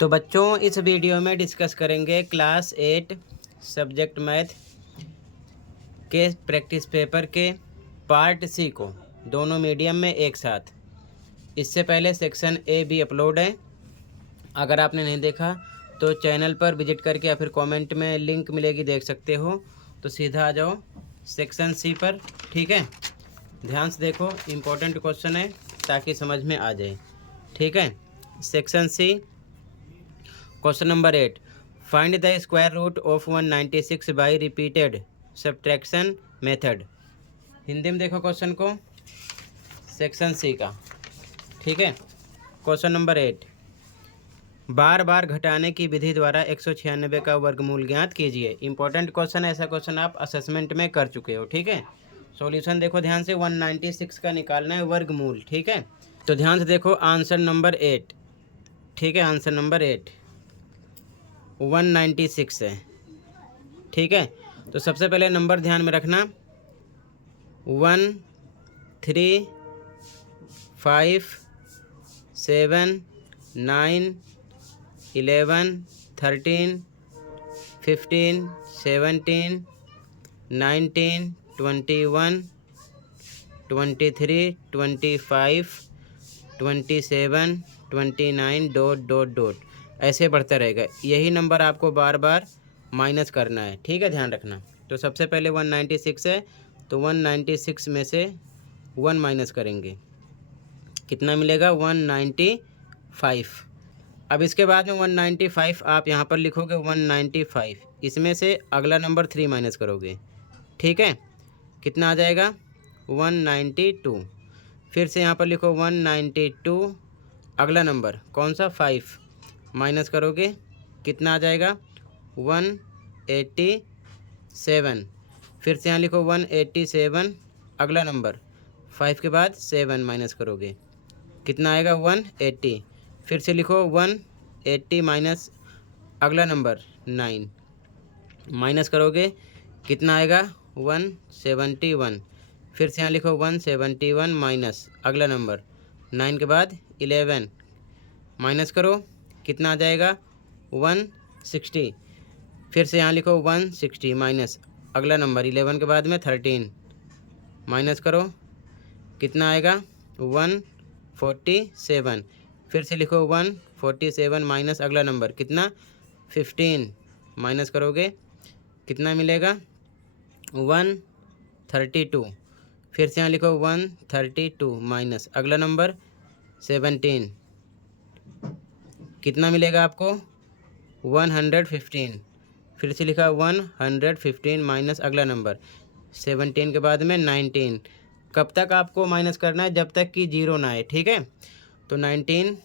तो बच्चों इस वीडियो में डिस्कस करेंगे क्लास 8 सब्जेक्ट मैथ के प्रैक्टिस पेपर के पार्ट सी को दोनों मीडियम में एक साथ। इससे पहले सेक्शन ए भी अपलोड है, अगर आपने नहीं देखा तो चैनल पर विजिट करके या फिर कमेंट में लिंक मिलेगी, देख सकते हो। तो सीधा आ जाओ सेक्शन सी पर, ठीक है। ध्यान से देखो, इम्पोर्टेंट क्वेश्चन है ताकि समझ में आ जाए, ठीक है। Section C question number 8, find the square root of 196 by repeated subtraction method. Hindi में देखो क्वेश्चन को, सेक्शन सी का, ठीक है। क्वेश्चन नंबर 8, बार बार घटाने की विधि द्वारा 196 का वर्गमूल ज्ञात कीजिए। इंपॉर्टेंट क्वेश्चन, ऐसा क्वेश्चन आप असेसमेंट में कर चुके हो, ठीक है। सॉल्यूशन देखो ध्यान से, 196 का निकालना है वर्गमूल, ठीक है। तो ध्यान से देखो आंसर नंबर 8, ठीक है। आंसर नंबर 8 196 है, ठीक है। तो सबसे पहले नंबर ध्यान में रखना, 1 3 5 7 9 11 13 15 17 19 21 23 25 27 29 डॉट डॉट डॉट ऐसे बढ़ता रहेगा। यही नंबर आपको बार बार माइनस करना है, ठीक है, ध्यान रखना। तो सबसे पहले 196 है, तो 196 में से 1 माइनस करेंगे, कितना मिलेगा 195। अब इसके बाद में 195 आप यहाँ पर लिखोगे 195, इसमें से अगला नंबर 3 माइनस करोगे, ठीक है। कितना आ जाएगा 192। फिर से यहाँ पर लिखो 192, अगला नंबर कौन सा 5 माइनस करोगे, कितना आ जाएगा 187। फिर से यहाँ लिखो 187, अगला नंबर 5 के बाद 7 माइनस करोगे, कितना आएगा 180। फिर से लिखो 180 माइनस अगला नंबर 9 माइनस करोगे, कितना आएगा 171। फिर से यहाँ लिखो 171 माइनस अगला नंबर 9 के बाद 11 माइनस करो, कितना आ जाएगा 160। फिर से यहाँ लिखो 160 माइनस अगला नंबर 11 के बाद में 13 माइनस करो, कितना आएगा 147। फिर से लिखो 147 माइनस अगला नंबर कितना 15 माइनस करोगे, कितना मिलेगा 132। फिर से यहाँ लिखो 132 माइनस अगला नंबर 17, कितना मिलेगा आपको 115। फिर से लिखा 115 माइनस अगला नंबर 17 के बाद में 19। कब तक आपको माइनस करना है, जब तक कि 0 ना आए, ठीक है। तो 19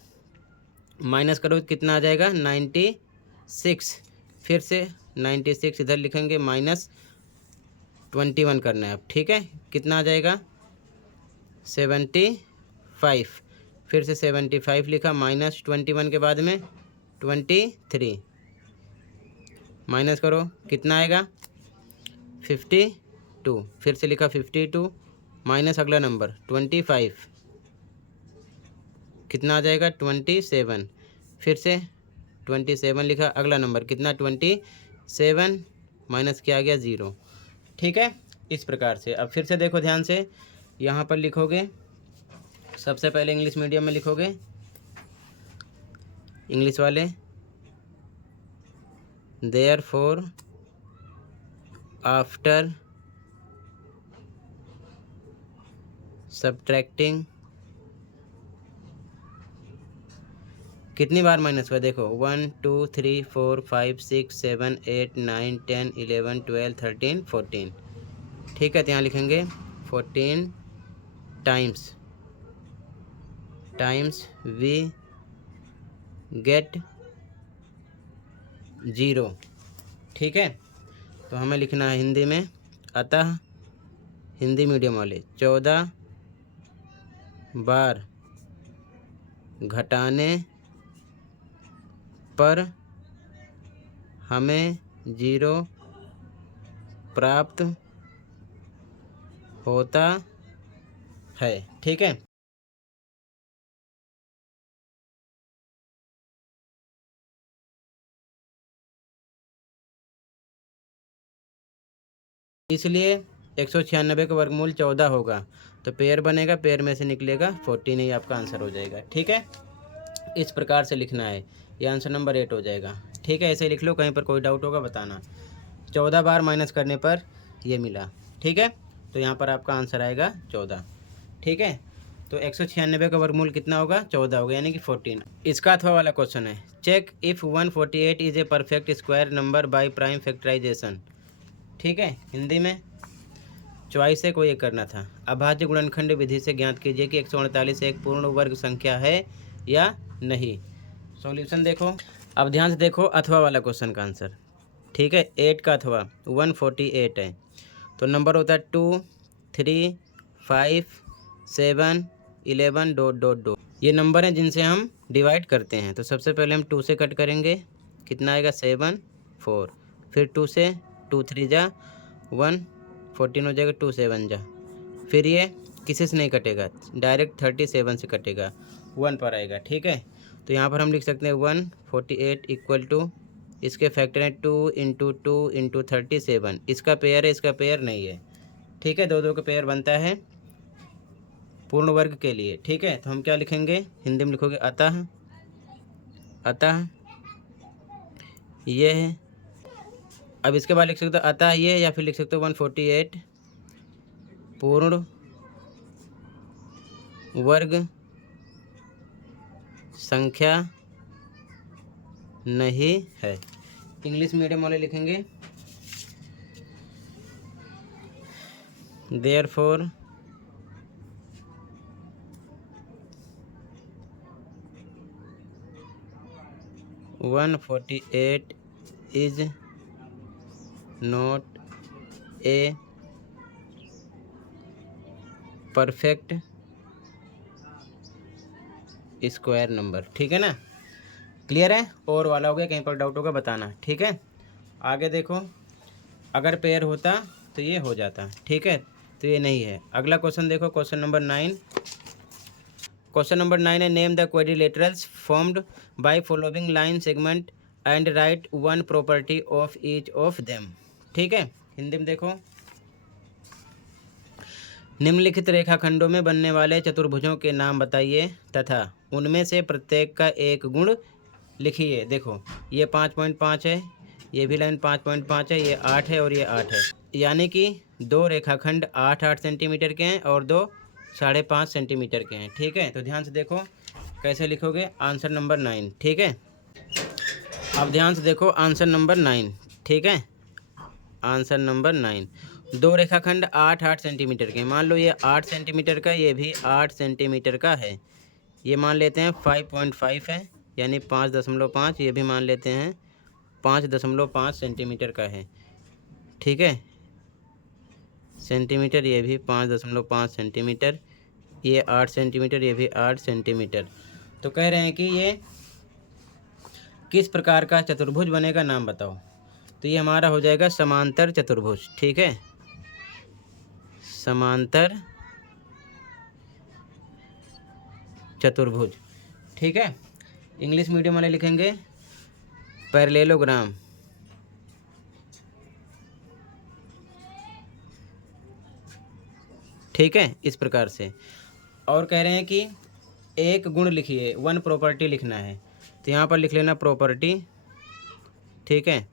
माइनस करो, कितना आ जाएगा 96। फिर से 96 इधर लिखेंगे, माइनस 21 करना है अब, ठीक है। कितना आ जाएगा 75। फिर से 75 लिखा, माइनस 21 के बाद में 23 माइनस करो, कितना आएगा 52। फिर से लिखा 52 माइनस अगला नंबर 25, कितना आ जाएगा 27। फिर से 27 लिखा, अगला नंबर कितना 27 माइनस क्या आ गया 0, ठीक है। इस प्रकार से अब फिर से देखो ध्यान से, यहाँ पर लिखोगे, सबसे पहले इंग्लिश मीडियम में लिखोगे, इंग्लिश वाले, देयरफॉर आफ्टर सब्ट्रैक्टिंग, कितनी बार माइनस हुआ देखो 1 2 3 4 5 6 7 8 9 10 11 12 13 14, ठीक है। तो यहाँ लिखेंगे 14 टाइम्स वी गेट 0, ठीक है। तो हमें लिखना है हिंदी में, अतः हिंदी मीडियम वाले 14 बार घटाने पर हमें 0 प्राप्त होता है, ठीक है। इसलिए 196 का वर्गमूल 14 होगा, तो पेयर बनेगा, पेयर में से निकलेगा 14, ही आपका आंसर हो जाएगा। ठीक है, इस प्रकार से लिखना है, ये आंसर नंबर 8 हो जाएगा। ठीक है, ऐसे लिख लो, कहीं पर कोई डाउट होगा बताना। 14 बार माइनस करने पर ये मिला। ठीक है, तो यहाँ पर आपका आंसर आएगा 14। ठीक है, तो 196 का वर्गमूल कितना होगा? 14 होगा, यानी कि 14। इसका अथवा वाला क्वेश्चन है, check if 148 is a perfect square number by prime factorization. ठीक है, हिंदी में चॉइस है, कोई एक करना था। अभाज्य गुणनखंड विधि से ज्ञात कीजिए कि 148 एक पूर्ण वर्ग संख्या है या नहीं। सॉल्यूशन देखो, अब ध्यान से देखो अथवा वाला क्वेश्चन का आंसर। ठीक है, 8 का अथवा 148 है, तो नंबर होता है 2, 3, 5, 7, 11 ... ये नंबर हैं जिनसे हम डिवाइड करते हैं। तो सबसे पहले हम 2 से कट करेंगे, कितना आएगा? 7, 4। फिर 2 से 2 3 जा 1, 14 हो जाएगा, 2 7 जा। फिर ये किसी से नहीं कटेगा, डायरेक्ट 37 से कटेगा, 1 पर आएगा। ठीक है, तो यहाँ पर हम लिख सकते हैं 148 इक्वल टू, इसके फैक्टर हैं 2 × 2 × 37। इसका पेयर है, इसका पेयर नहीं है। ठीक है, 2 का पेयर बनता है पूर्ण वर्ग के लिए। ठीक है, तो हम क्या लिखेंगे? हिंदी में लिखोगे अतः ये है। अब इसके बाद लिख सकते हो अतः ये, या फिर लिख सकते हो 148 पूर्ण वर्ग संख्या नहीं है। इंग्लिश मीडियम वाले लिखेंगे therefore 148 is not a perfect square number. ठीक है ना, क्लियर है? और वाला हो गया, कहीं पर डाउट होगा बताना। ठीक है, आगे देखो, अगर पेयर होता तो ये हो जाता। ठीक है, तो ये नहीं है। अगला क्वेश्चन देखो, क्वेश्चन नंबर 9। क्वेश्चन नंबर 9 है, name the quadrilaterals formed by following line segment and right one property of each of them. ठीक है, हिंदी में देखो, निम्नलिखित रेखाखंडों में बनने वाले चतुर्भुजों के नाम बताइए तथा उनमें से प्रत्येक का एक गुण लिखिए। देखो, ये 5.5 है, ये भी लाइन 5.5 है, ये 8 है और ये 8 है, यानी कि 2 रेखाखंड 8-8 सेंटीमीटर के हैं और 2 5.5 सेंटीमीटर के हैं। ठीक है, तो ध्यान से देखो कैसे लिखोगे, आंसर नंबर 9। ठीक है, अब ध्यान से देखो आंसर नंबर 9। ठीक है, आंसर नंबर 9, 2 रेखाखंड 8-8 सेंटीमीटर के। मान लो ये 8 सेंटीमीटर का, ये भी 8 सेंटीमीटर का है। ये मान लेते हैं 5.5 है, यानी 5.5। ये भी मान लेते हैं 5.5 सेंटीमीटर का है। ठीक है, सेंटीमीटर, ये भी 5.5 सेंटीमीटर, ये 8 सेंटीमीटर, ये भी 8 सेंटीमीटर। तो कह रहे हैं कि ये किस प्रकार का चतुर्भुज बनेगा, नाम बताओ। तो ये हमारा हो जाएगा समांतर चतुर्भुज। ठीक है, समांतर चतुर्भुज। ठीक है, इंग्लिश मीडियम वाले लिखेंगे पैरेललोग्राम। ठीक है, इस प्रकार से। और कह रहे हैं कि एक गुण लिखिए, वन प्रॉपर्टी लिखना है, तो यहाँ पर लिख लेना प्रॉपर्टी। ठीक है,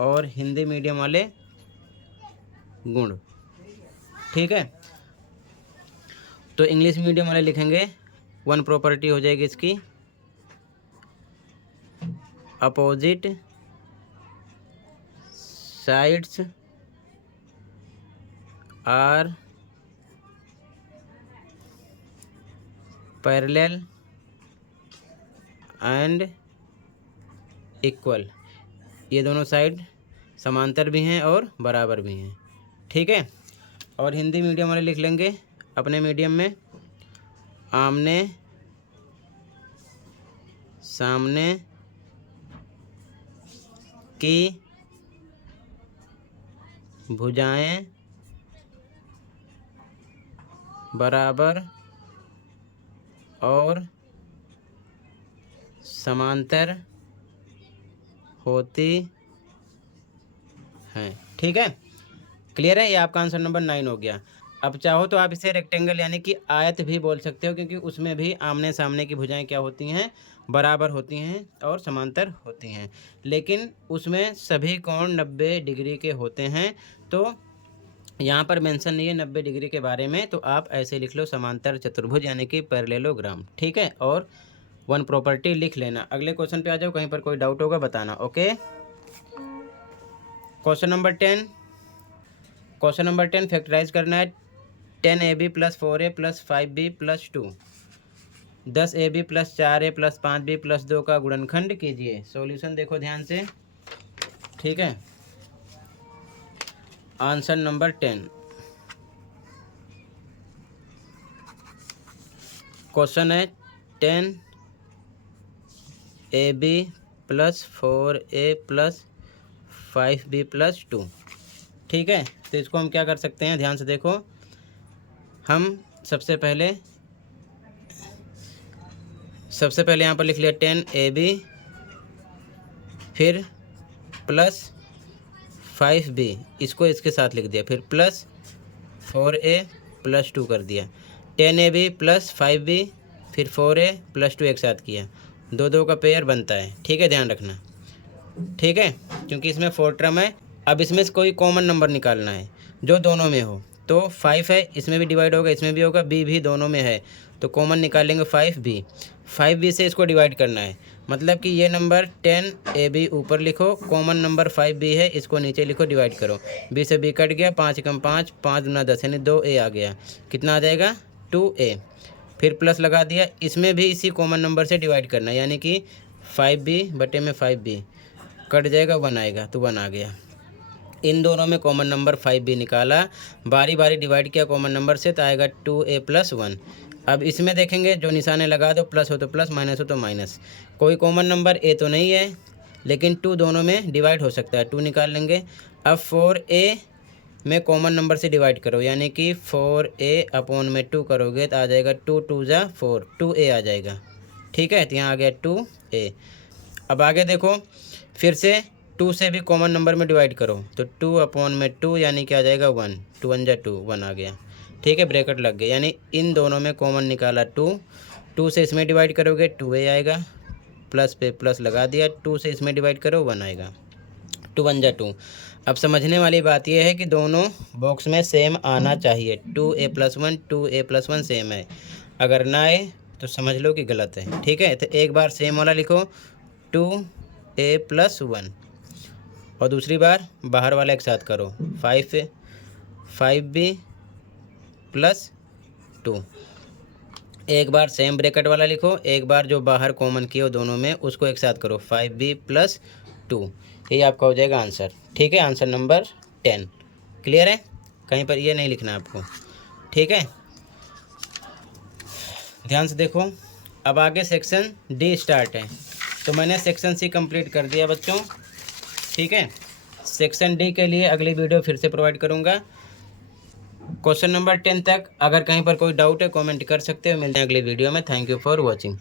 और हिंदी मीडियम वाले गुण। ठीक है, तो इंग्लिश मीडियम वाले लिखेंगे वन प्रॉपर्टी हो जाएगी इसकी opposite sides are parallel and equal. ये दोनों साइड समांतर भी हैं और बराबर भी हैं। ठीक है, और हिंदी मीडियम वाले लिख लेंगे अपने मीडियम में आमने सामने की भुजाएं बराबर और समांतर होती हैं। ठीक है, क्लियर है? ये आपका आंसर नंबर 9 हो गया। अब चाहो तो आप इसे रेक्टेंगल यानी कि आयत भी बोल सकते हो, क्योंकि उसमें भी आमने सामने की भुजाएं क्या होती हैं, बराबर होती हैं और समांतर होती हैं, लेकिन उसमें सभी कोण 90 डिग्री के होते हैं। तो यहाँ पर मेंशन नहीं है 90 डिग्री के बारे में, तो आप ऐसे लिख लो समांतर चतुर्भुज यानी कि पैरेललोग्राम। ठीक है, और वन प्रॉपर्टी लिख लेना। अगले क्वेश्चन पे आ जाओ, कहीं पर कोई डाउट होगा बताना। Okay, question number 10। Question number 10 factorize करना है। 10ab + 4a + 5b + 2, 10ab + 4a + 5b + 2 का गुणनखंड कीजिए। सॉल्यूशन देखो ध्यान से। ठीक है, आंसर नंबर 10। क्वेश्चन है 10ab + 4a + 5b + 2। ठीक है, तो इसको हम क्या कर सकते हैं, ध्यान से देखो। हम सबसे पहले यहाँ पर लिख लिया 10ab, फिर + 5b, इसको इसके साथ लिख दिया, फिर + 4a + 2 कर दिया। 10ab + 5b फिर 4a + 2 एक साथ किया, 2 का पेयर बनता है। ठीक है, ध्यान रखना। ठीक है, क्योंकि इसमें 4 टर्म है। अब इसमें से कोई कॉमन नंबर निकालना है जो दोनों में हो। तो 5 है, इसमें भी डिवाइड होगा, इसमें भी होगा, b भी दोनों में है, तो कॉमन निकालेंगे 5b। 5b से इसको डिवाइड करना है, मतलब कि ये नंबर 10ab ऊपर लिखो, कॉमन नंबर 5b है, इसको नीचे लिखो, डिवाइड करो। b से b कट गया, 5 × 5, 5 × 10 यानी 2a आ गया। कितना आ जाएगा? 2a। फिर प्लस लगा दिया, इसमें भी इसी कॉमन नंबर से डिवाइड करना है, यानी कि 5b बटे में 5b कट जाएगा, 1 आएगा, तो 1 आ गया। इन दोनों में कॉमन नंबर 5b निकाला, बारी बारी डिवाइड किया कॉमन नंबर से, तो आएगा 2a + 1। अब इसमें देखेंगे, जो निशाने लगा दो, प्लस हो तो प्लस, माइनस हो तो माइनस। कोई कॉमन नंबर a तो नहीं है, लेकिन 2 दोनों में डिवाइड हो सकता है, 2 निकाल लेंगे। अब 4a में कॉमन नंबर से डिवाइड करो, यानी कि 4a/2 करोगे तो आ जाएगा 2 × 2 = 4, 2a आ जाएगा। ठीक है, तो यहाँ आ गया 2a। अब आगे देखो, फिर से 2 से भी कॉमन नंबर में डिवाइड करो, तो 2/2 यानी कि आ जाएगा 1, 2 × 2 1 आ गया। ठीक है, ब्रैकेट लग गया, यानी इन दोनों में कॉमन निकाला 2 से इसमें डिवाइड करोगे 2a आएगा, प्लस पे प्लस लगा दिया, 2 से इसमें डिवाइड करो 1 आएगा, 2 × 2। अब समझने वाली बात यह है कि दोनों बॉक्स में सेम आना चाहिए, 2a + 1 2a + 1 सेम है, अगर ना आए तो समझ लो कि गलत है। ठीक है, तो एक बार सेम वाला लिखो 2a + 1, और दूसरी बार बाहर वाला एक साथ करो 5b + 2। एक बार सेम ब्रैकेट वाला लिखो, एक बार जो बाहर कॉमन किए हो दोनों में उसको एक साथ करो 5b + 2, ये आपका हो जाएगा आंसर। ठीक है, आंसर नंबर 10। क्लियर है? कहीं पर ये नहीं लिखना आपको। ठीक है, ध्यान से देखो। अब आगे सेक्शन डी स्टार्ट है, तो मैंने सेक्शन सी कंप्लीट कर दिया बच्चों। ठीक है, सेक्शन डी के लिए अगली वीडियो फिर से प्रोवाइड करूँगा। क्वेश्चन नंबर 10 तक अगर कहीं पर कोई डाउट है कमेंट कर सकते हो। मिलते हैं अगली वीडियो में। Thank you for watching.